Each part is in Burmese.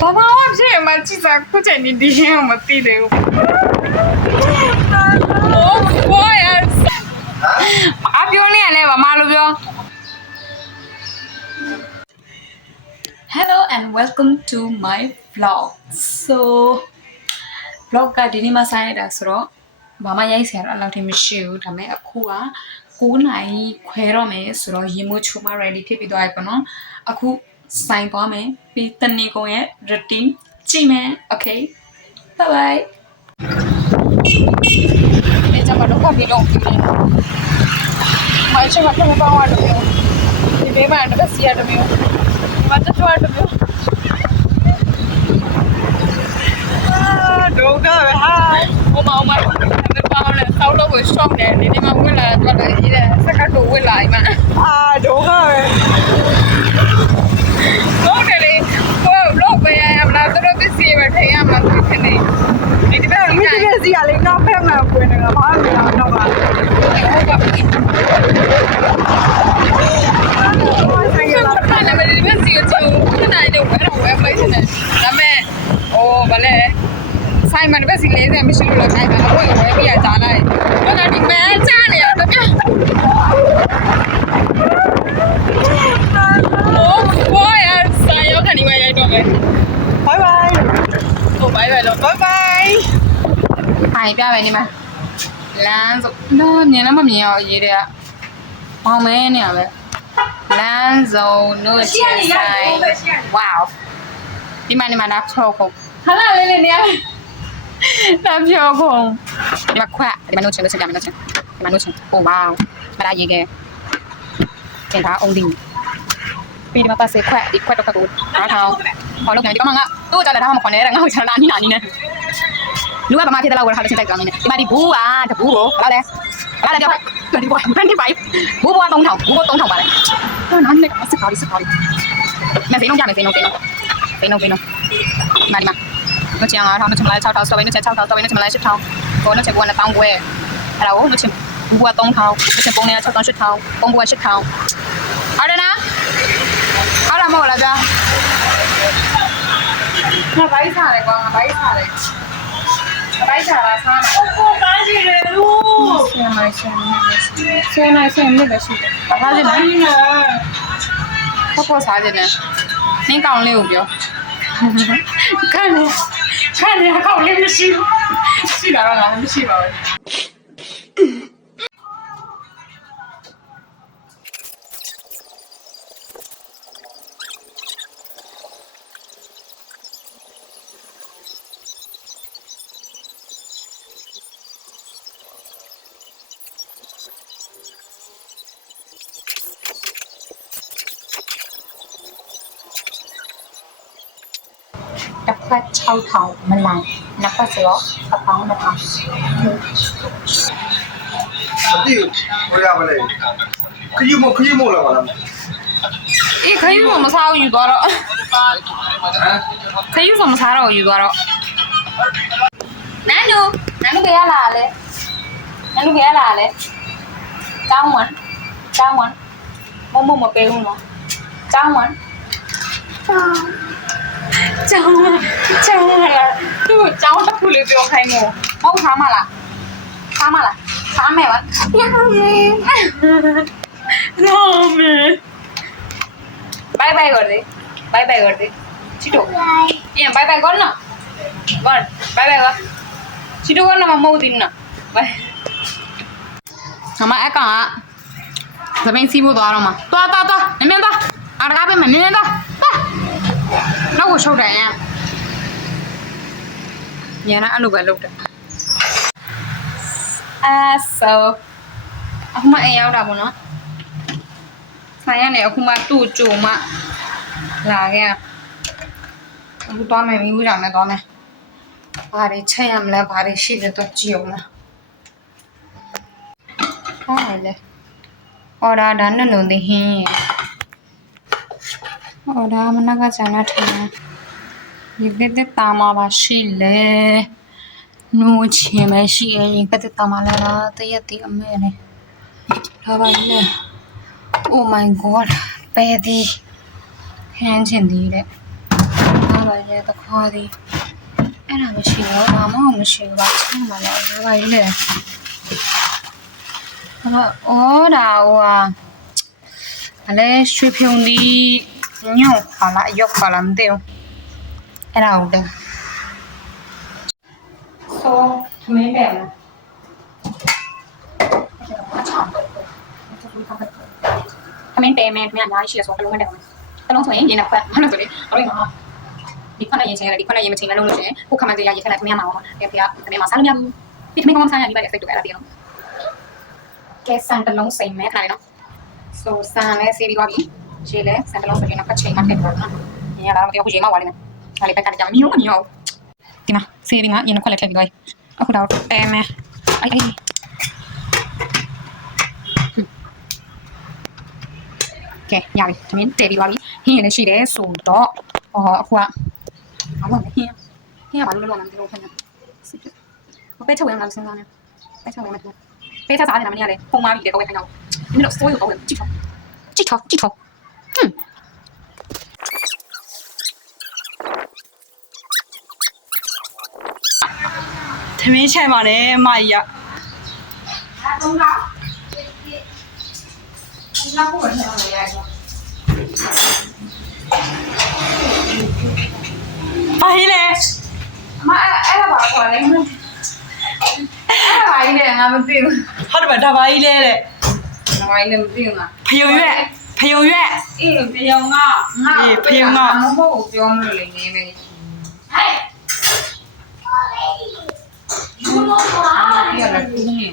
ဘာမှမဖြစ်မှကြည့်စားခုချိန်ဒီရင်ကိုမသိသေးဘူးโอ้โหအပြောနေရလဲမလို့ပြော Hello and welcome to my vlog so vlog ကဒီနေ့မှစရတာဆိုတော့ဘာမှရိုက်ဆရာတော့အလောက်ထိမရှိဘူးဒါပေမဲ့အခုက9နိုင်ခွဲတော့မယ်ဆိုတော့ရေမိုးချိုမ ready ဖြစ်ပြီးသွားပြီပေါ့နော်အခုဆိုင်သွားမယ်ပြီးတနေကုန်ရဲ့ routine ကြည့်မယ် okay bye bye ဒီကြမှာတော့ခပ်ပြီးတော့မိုင်းချင်မှာပြန်ပေါင်းရတယ်ဒီဘေးမှာတော့စီရတယ်မျိုးဒီမှာတော့ရတယ်မျိုးဒုက္ခပဲဟာဟိုမှာဒီပေါင်းနဲ့ဆောက်လို့ကိုရှော့နေနေဒီမှာဝင်လာတော့လေဒီစကတ်ကိုဝင်လာအိမ်မှာဒုက္ခပဲဟုတ်တယ်လေဟိုလောပဲရမလားတို့ပစ္စည်းပဲထိုင်ရမှာသူခနေဒီဘက်မြစ်စီရလေနောက်ဖက်မှာပွင့်နေတာဘာမှမလုပ်တော့ပါဘူးဟုတ်ပါဘူးဆိုင်ရလာတယ်မဒီဘက်စီကိုခဏတော့ဝယ်တော့ဝယ်ပလိုက်နေဒါမဲ့ဟိုဗလဲဆိုင်မှာဘက်စီ40မရှိလို့လည်းဆိုင်မှာဝယ်ပြီးရကြားလိုက်တော့ဒီမဲချားနေရတော့ပြAnyway, I don't know. Bye bye. Oh, bye bye. Bye bye. Hi, bye bye. Ni ma. Lanzo. No, ni na ma mi ao ye de. Bao me ni a be. Lanzo no sai. Wow. Ni ma na phyo khong. Hala le le ni a. Na phyo khong. Ni ma khwa. Ni ma no chen. Ni ma no chen. Oh wow. Ba da ye ge. Chen tha ong ding. ပြီးဒီမှာပတ်စေခွက်ဒီခွက်တော့ခွက်ကိုအားထောင်းဟောလုပ်နေဒီကောင်ကသူ့ကြောင့်လည်းဒါမှမခေါ်နဲ့တဲ့ငါ့ကိုချန်နာနီနာနီနဲ့လူကဗမာဖြစ်တဲ့လောက်ဝယ်ထားလို့ချင်းတိုက်ကြမင်းနဲ့ဒီမှာဒီဘူးကတဘူးကိုဘာလဲပြောဒီဘွား25ဘူးဘွား3000ဘူးဘွား3000ပါလေနာနီနဲ့စစ်ပါလိမက်ဈေးလုံးကြမယ်ဈေးလုံးမာဒီမှာမချင်အောင်ထားမချင်လိုက်6000စော်ဘင်းနဲ့6000စော်ဘင်းနဲ့ချင်လိုက်8000ဘောနဲ့ချက်ဘောနဲ့1000ခွဲအဲ့ဒါကိုမချင်ဘူးဘွား3000ချက်ပုံနဲ့6000 8000ပုံဘွား8000ဟုတ်တယ်နော်好了，冇了呗。我白茶嘞，光白茶嘞，白茶啦，啥嘞？我白起来喽。先那个是，把它这呢？我播啥的呢？你讲六标。看你还搞六是，是哪个还没是吧？တစ်ခွက်6000မလိုက်နှစ်ခွက်ဆိုတော့1000မထားမသိဘူးဘယ်ရမလဲခရီးမို့လာပါလားအေးခရီးမစားဘူးယူသွားတော့ခရီးမစားတော့ယူသွားတော့နန်းတို့ကရလာလေကျောင်းဝန်မပေးဘူးနော်ကျောင်းဝန်ကျောင်းလားသူကျောင်းတစ်ခုလေးပြောခိုင်းမို့ဟုတ်ထားမလားထားမယ်ပါbye bye कर दे चिटो ये bye bye कर ना बर bye bye कर चिटो कर ना मम्मा दिन ना bye हमारा कहाँ जमीन सी वो द्वारा में तो निम्न तो अड़का पे मैं निम्न तो ना वो छोड़ रहे हैं ये ना अनुबल लोग so aku mah ya udah bono saya nih aku mah tuh cuma lagi ya aku tuh ame minggu jangan tuh ame hari cayam lah hari sih itu cium lah oh le orang dan nung deh orang mana kan jangan thana ये दे तामा बाशी ले नो छे में शी है ये कते तामा ले रहा तो ये ती अम्मे ने ठावा ले oh my god ပဲဒီဟန်းချင်သေးတဲ့ ပါလေတခွားသေးအဲ့ဒါမရှိတော့ဘာမှမရှိဘူးပါချင်းပါလေဒါပါလေအော်ဒါဟိုဟာအဲ့လေရွှေဖြုံဒီညောခါလာရောက်ခါလာမသိဘူးအဲ့ဒါဟုတ်တယ်ဆိုသမင်းတယ်သမင်းတယ်မယ်မြန်လာရှိရဆိုတလုံးနဲ့တယ်တလုံးဆိုရင်ရင်းနဲ့ဖက်မှလို့ဆိုလေအဲ့ဒါဒီခဏရင်ချင်းရတယ်ဒီခဏရင်မချင်းလည်းလုံးလို့ရှိရင်ခုခမှန်စရာရေးထက်လည်းသမင်းမှာပါဖေဖေကသမင်းမှာစားလို့မရဘူးဒီသမင်းကောင်းစားရပြီးပါလေစိတ်တူအဲ့ဒါတည်းနော်ကဲစံတလုံးစိမ်မဲခါလေနော်ဆိုစံနဲ့စီးပြီးသွားပြီရှေ့လဲစံတလုံးဆိုရင်တော့ဖက်ချိန်မှထည့်ပါနော်ညလာတော့ဒီအခုချိန်မှဝါလိမ့်မယ်ဒါလေးပဲကန်ကြမီရောဒီမှာစီးပြီးမှရင်းနဲ့ခွက်လက်ထည့်ပြီးသွားအခုတော့တဲမဲအေးကဲညာပြီသမင်းတဲပြီးသွားပြီဟင်းရလည်းရှိတယ်ဆိုတော့အခုကဘာလို့လဲဟင်းဘာလို့လဲတော့မသိဘူးခင်ဗျာပဲချက်ဝင်လာစဉ်းစားနေပဲချက်ဝင်မှာပဲချက်စားနေတာမင်းရတယ်ပုံမားပြီလေတော့ဝယ်ခိုင်းတော့ဒီလိုစတိုးကိုတော့ကြည့်ထောသမင်းချက်ပါလေအမကြီးကသုံးလားကိုယ်ဆက်ရရဘာဟိလဲအမအဲ့ဒါပါခေါ်လဲအဲ့ဒါပါကြီးလေငါမသိဘူးဟုတ်တယ်ဗျဒါဘာကြီးလဲတဲ့ငါဘာကြီးလဲမသိဘူးငါဖယုံရွက်အေးဖယုံငါမဟုတ်ပြောမလို့လေနေမယ်ဟဲ့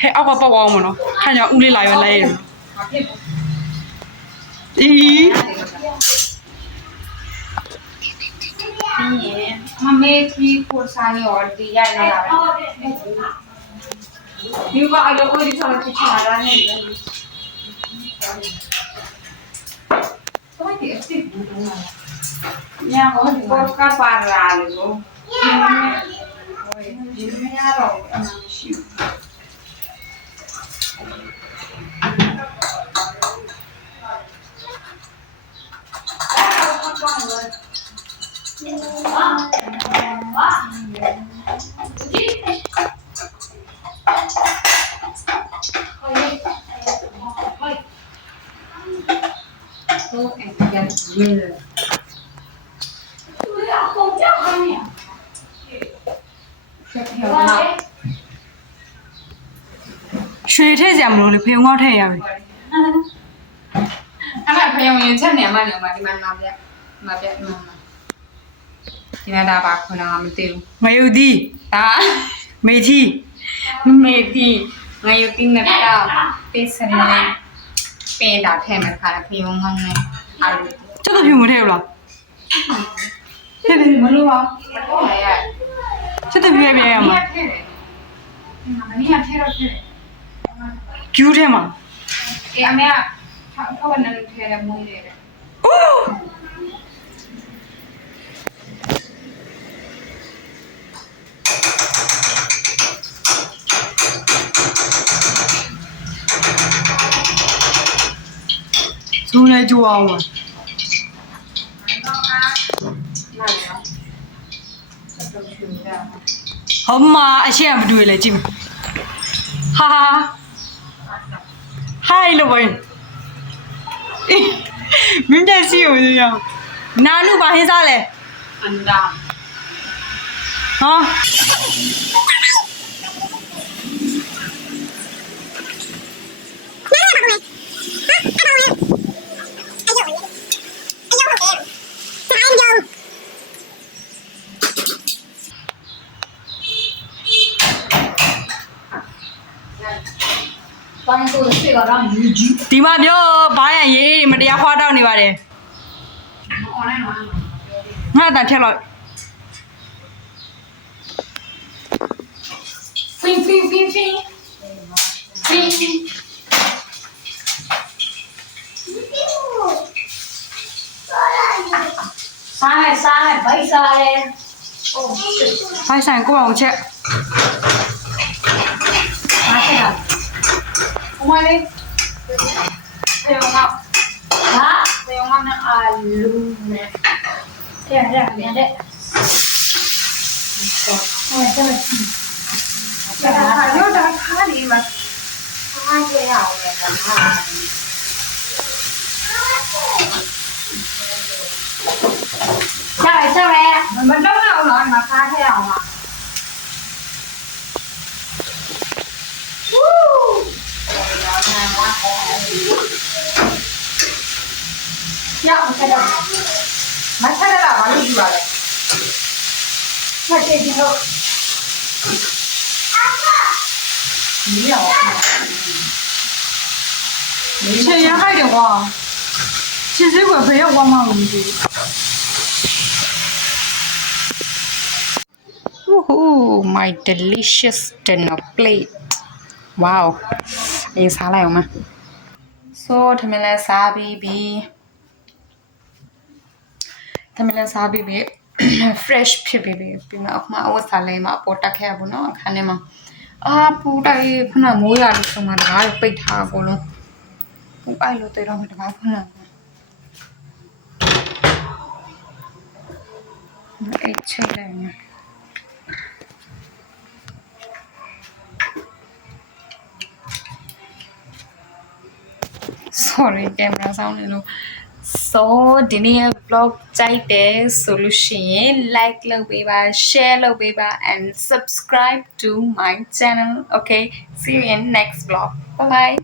ဟဲ့အောက်ကပေါက်အောင်မနော်ခံကြဦးလေးလာရောလဲရအေးမမေတီကိုစားနေအော်ဒီရိုက်လာတာဒီကအဲ့လိုကိုဒီဆောင်ချင်တာနဲ့တော့ဒီအစ်စ်ဘူးညာဟိုဘောကပါလာလို့ဒီမရတော့အမရှိတော့အဲ့ဒါရေးရွှေထည့်စရာမလိုလေဖယုံငေါထည့်ရပြီအဲ့ဒါဖယုံရင်ချက်နေမှနေမှာဒီမှာနာပြဒီမှာဒါပါခွန်းတော့မသိဘူး ငရုတ်သီးဒါမေသီးမေတီငါယုတ်တင်းနဲ့တော့ပေးစနေပင်တာထဲမှာခါဖယုံငေါနဲ့အားလို့ကျတော့ဖြူမထည့်ဘူးလားထည့်တယ်မလို့ပါတော့ရရကျတော့ဖြူပြရမှာထည့်တယ်မင်းကထည့်တော့ထည့်တယ်ကျူးထဲမှာအေးအမေကထောက်ကနေထည့်တယ်မွေးတယ်ဇူးလဲကြိုးအောင်ပါဟောမအရှက်မတွေ့လဲကြည့်ဟာဟိုင်လို့ပဲမင်းတက်စီကိုရအောင်နာနုဘာဟင်းစားလဲအန်ဒါဟောဘာလို့ဆိုစစ်ကတော့ယူဂျီဒီမှာပြောဘာရရေးမတရားခွာတောက်နေပါတယ်အွန်လိုင်းမှာငါတန်ဖြတ်လိုက်ဖင်းစားလိုက်ဘိုက်စားတယ်အိုးဘိုက်ဆိုင်ကိုအောင်ချက်အားချက်တာအမလေးဖေယောကဖေယောကနဲ့အာလူနဲ့တဲ့又打卡里嘛，卡这样的嘛。下来，mình đâu nào nói mà pha theo mà. Dạ, cái đó. Mà cái đó là bao nhiêu vậy? Mà cái gì đâu? Nhiều. 钱也还得花，其实我不要我妈问题。 Woohoo! My delicious dinner plate. Wow. အေးစားလိုက်အောင်မ။ So ထမင်းလဲစားပြီးပြီ။ထမင်းလဲစားပြီးပြီ fresh ဖြစ်ပြီးပြီ။ပြီးမှအခုမှအဝတ်စားလဲမှာပေါ်တက်ခဲ့ရဘူးเนาะအခန်းထဲမှာအာပူတိုက်ခုနမိုးရလို့ဆိုမှတကားပိတ်ထားအကုန်လုံးပူအိုက်လို့တေတော့မှတကားဖွင့်လာအဲ့ချိန်လိုက်နေ sorry camera sound လို့ so ဒီနေ့ vlog ကြိုက်တယ်ဆိုလို့ရှိရင် like လုပ်ပေးပါ share လုပ်ပေးပါ and subscribe to my channel okay see you in next vlog bye bye